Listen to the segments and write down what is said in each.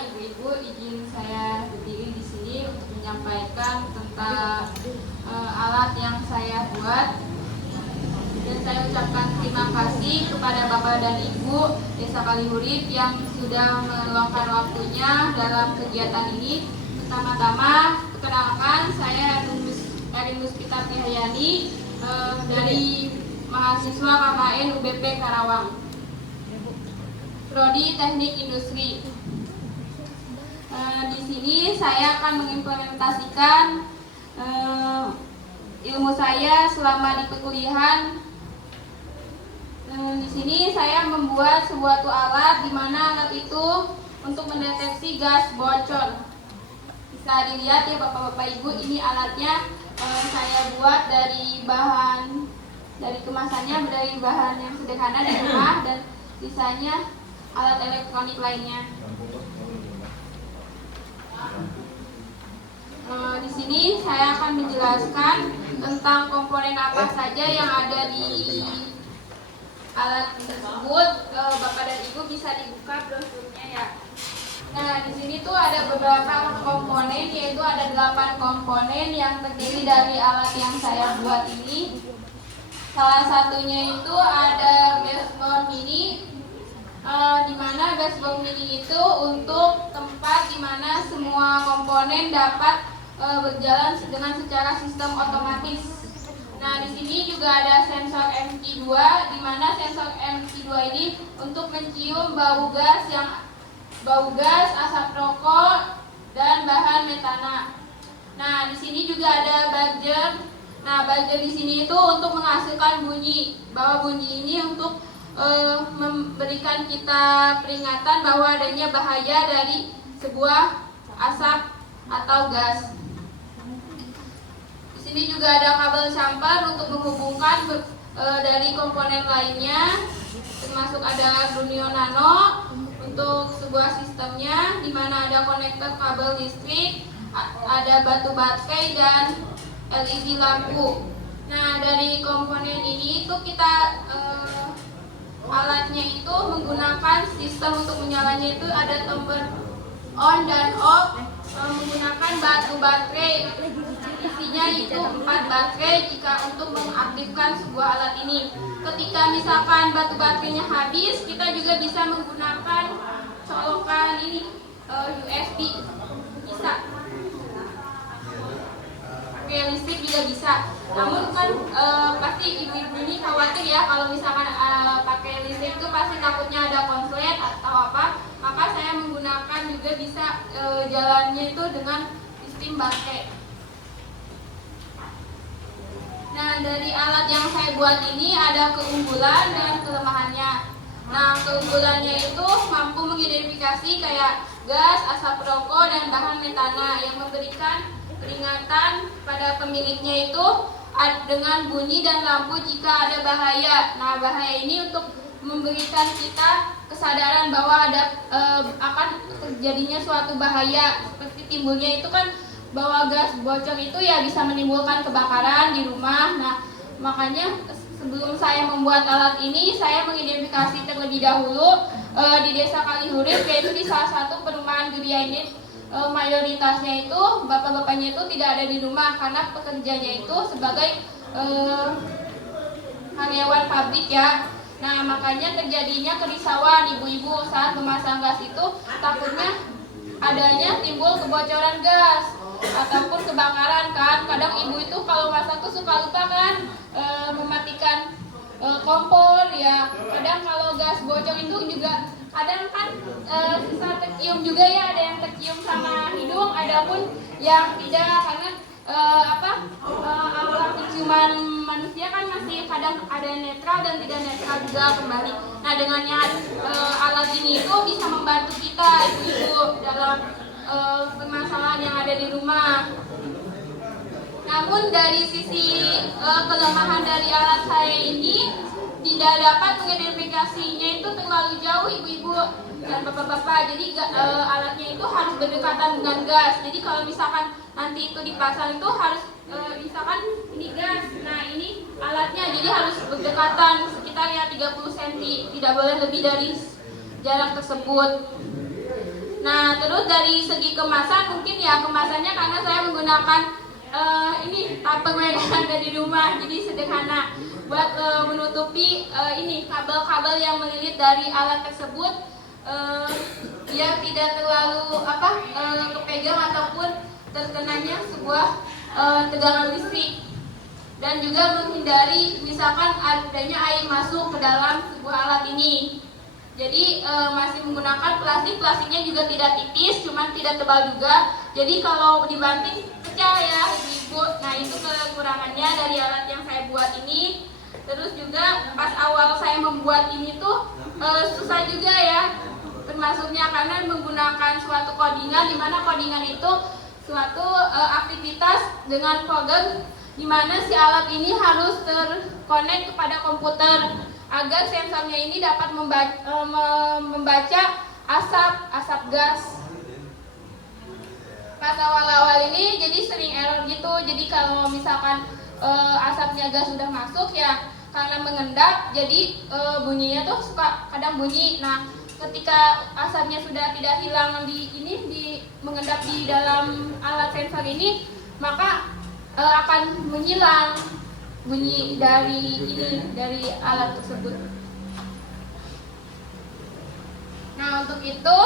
Ibu-ibu, izin saya berdiri di sini untuk menyampaikan tentang alat yang saya buat. Dan saya ucapkan terima kasih kepada Bapak dan Ibu Desa Kalihurip yang sudah meluangkan waktunya dalam kegiatan ini. Pertama-tama, perkenalkan saya Erin Muspita Tihyani dari mahasiswa KKN UBP Karawang, Prodi Teknik Industri. Di sini saya akan mengimplementasikan ilmu saya selama di perkuliahan. Di sini saya membuat sebuah alat di mana alat itu untuk mendeteksi gas bocor. Bisa dilihat ya Bapak-bapak Ibu, ini alatnya saya buat dari kemasannya dari bahan yang sederhana di rumah, dan sisanya alat elektronik lainnya. Di sini saya akan menjelaskan tentang komponen apa saja yang ada di alat tersebut. Bapak dan Ibu bisa dibuka brosurnya ya. Nah, di sini tuh ada beberapa komponen, yaitu ada 8 komponen yang terdiri dari alat yang saya buat ini. Salah satunya itu ada dashboard mini, di mana dashboard mini itu untuk tempat di mana semua komponen dapat berjalan dengan secara sistem otomatis. Nah, di sini juga ada sensor MC2, di mana sensor MC2 ini untuk mencium bau gas, asap rokok, dan bahan metana. Nah, di sini juga ada buzzer. Nah, buzzer di sini itu untuk menghasilkan bunyi, bahwa bunyi ini untuk memberikan kita peringatan bahwa adanya bahaya dari sebuah asap atau gas. Di sini juga ada kabel chamber untuk menghubungkan dari komponen lainnya, termasuk ada Arduino Nano untuk sebuah sistemnya, di mana ada konektor kabel listrik, ada batu baterai, dan LED lampu. Nah, dari komponen ini itu kita alatnya itu menggunakan sistem untuk menyalanya itu ada tombol on dan off menggunakan batu baterai. Isinya itu 4 baterai jika untuk mengaktifkan sebuah alat ini. Ketika misalkan batu baterainya habis, kita juga bisa menggunakan colokan ini USB, bisa pakai listrik juga bisa. Namun kan pasti ibu-ibu ini khawatir ya kalau misalkan pakai listrik itu pasti takutnya ada konslet atau apa. Maka saya menggunakan juga bisa jalannya itu dengan sistem baterai. Nah, dari alat yang saya buat ini ada keunggulan dan kelemahannya. Nah, keunggulannya itu mampu mengidentifikasi kayak gas, asap rokok, dan bahan metana yang memberikan peringatan pada pemiliknya itu dengan bunyi dan lampu jika ada bahaya. Nah, bahaya ini untuk memberikan kita kesadaran bahwa ada akan terjadinya suatu bahaya, seperti timbulnya itu kan bahwa gas bocor itu ya bisa menimbulkan kebakaran di rumah. Nah, makanya sebelum saya membuat alat ini, saya mengidentifikasi terlebih dahulu di Desa Kalihurip, yaitu di salah satu perumahan Geria ini. Mayoritasnya itu bapak-bapaknya itu tidak ada di rumah karena pekerjanya itu sebagai karyawan pabrik ya. Nah, makanya terjadinya kerisauan ibu-ibu saat memasang gas itu, takutnya adanya timbul kebocoran gas ataupun kebakaran kan. Kadang ibu itu kalau masak tuh suka lupa kan mematikan kompor ya. Kadang kalau gas bocor itu juga kadang kan susah tercium juga ya, ada yang tercium sama hidung, ada pun yang tidak, karena alat penciuman manusia kan masih kadang ada yang netral dan tidak netral juga kembali. Nah, dengannya alat ini itu bisa membantu kita ibu-ibu dalam permasalahan yang ada di rumah. Namun dari sisi kelemahan dari alat saya ini, tidak dapat mengidentifikasinya itu terlalu jauh ibu-ibu dan bapak-bapak. Jadi alatnya itu harus berdekatan dengan gas. Jadi kalau misalkan nanti itu dipasang itu harus misalkan ini gas, nah ini alatnya, jadi harus berdekatan sekitar ya 30 cm, tidak boleh lebih dari jarak tersebut. Nah, Terus dari segi kemasan, mungkin ya kemasannya karena saya menggunakan ini tupperware yang ada di rumah, jadi sederhana buat menutupi ini kabel-kabel yang melilit dari alat tersebut, biar tidak terlalu kepegang ataupun terkenanya sebuah tegangan listrik, dan juga menghindari misalkan adanya air masuk ke dalam sebuah alat ini. Jadi masih menggunakan plastiknya juga tidak tipis, cuman tidak tebal juga. Jadi kalau dibanting pecah ya ibu. Nah itu kekurangannya dari alat yang saya buat ini. Terus juga pas awal saya membuat ini tuh susah juga ya, termasuknya karena menggunakan suatu codingan, di mana codingan itu suatu aktivitas dengan program di mana si alat ini harus terkonek kepada komputer agar sensornya ini dapat membaca asap gas. Pas awal-awal ini jadi sering error gitu. Jadi kalau misalkan asapnya gas sudah masuk ya karena mengendap, jadi bunyinya tuh suka kadang bunyi. Nah, ketika asapnya sudah tidak hilang di mengendap di dalam alat sensor ini, maka akan menghilang bunyi dari alat tersebut. Nah, untuk itu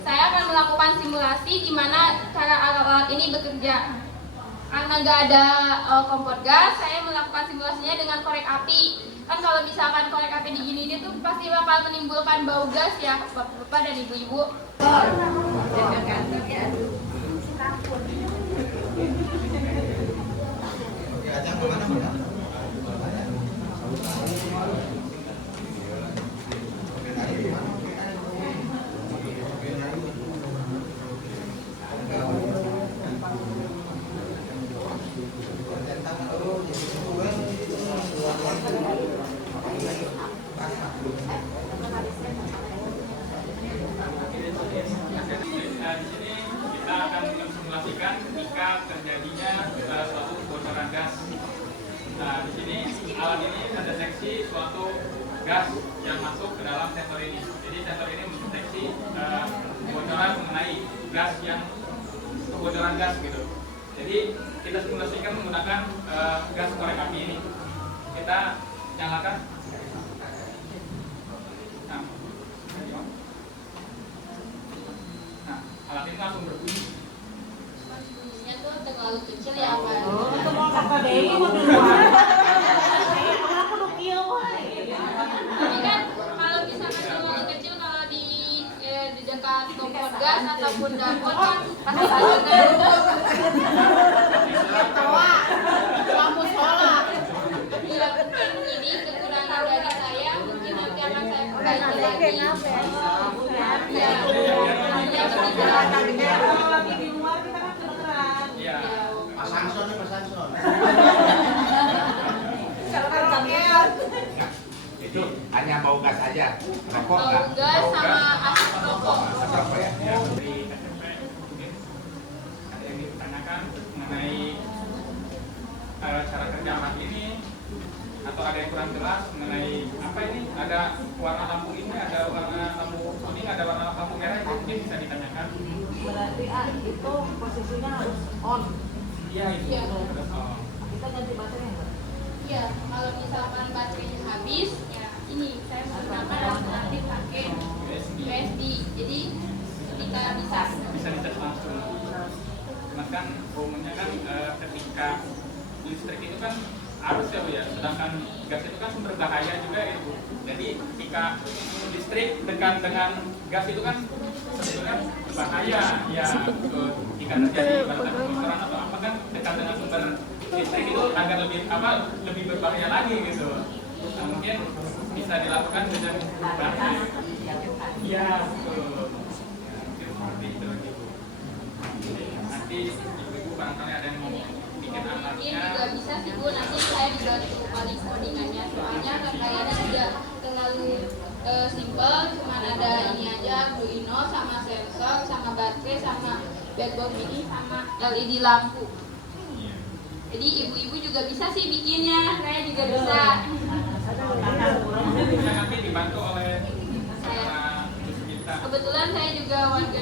saya akan melakukan simulasi di mana cara alat ini bekerja. Karena nggak ada kompor gas, saya melakukan simulasinya dengan korek api. Kan kalau misalkan korek api diginiin itu pasti bakal menimbulkan bau gas ya, bapak-bapak dan ibu-ibu. Jika terjadinya suatu kebocoran gas. Nah, di sini alat ini mendeteksi suatu gas yang masuk ke dalam sensor ini. Jadi sensor ini mendeteksi kebocoran mengenai gas kebocoran gas gitu. Jadi kita simulasikan menggunakan gas korek api ini. Kita nyalakan. Nah, alat ini langsung berbunyi. Terlalu kecil ya Pak. Itu mau kakak Dewi mau di luar. Aku udah kieu wae. Tapi kan kalau misalkan terlalu kecil, kalau di dekat kompor gas ataupun dapur kan pasti ada kan. Tawa. Lampu sholat. Ya mungkin ini kekurangan dari saya, mungkin nanti akan saya perbaiki lagi. Ya, Kalau lagi di luar kita kan kedengeran. Iya. Mas Hanson. Kalau kedengeran. Itu hanya bau gas aja. Rokok bau nggak? gas sama asap rokok. Asap rokok ya. Ya, dari SMP mungkin ada yang ditanyakan mengenai cara kerja alat ini, atau ada yang kurang jelas mengenai apa ini, ada warna lampu ini, ada warna lampu kuning, ada warna lampu merah, itu mungkin bisa ditanyakan. Berarti itu posisinya harus on. Iya itu Iya. harus on. Kita ganti baterai enggak? Iya, kalau misalkan baterainya habis, ya ini saya menggunakan alternatif pakai USB. Jadi ketika Bisa dicas langsung. Cuma kan umumnya kan ketika listrik itu kan arus ya Bu ya, sedangkan gas itu kan sumber bahaya juga ya Bu. Jadi ketika listrik dekat dengan gas itu kan sebetulnya bahaya ya, jika terjadi kebocoran atau apa kan dekat dengan sumber listrik itu agar lebih berbahaya lagi gitu. Nah, mungkin bisa dilakukan dengan baterai. Iya, betul. Mungkin seperti itu lagi Bu. Nanti ibu barangkali ada yang mau bikin mungkin alatnya. juga bisa sih Bu, nanti saya dibantu paling codingannya, soalnya kayaknya juga terlalu simple, cuma ada ini aja, Arduino sama sensor, sama baterai, sama backboard ini, sama LED lampu. Iya. Jadi ibu-ibu juga bisa sih bikinnya, saya juga bisa. Bisa nanti dibantu oleh Saya para kita. kebetulan saya juga warga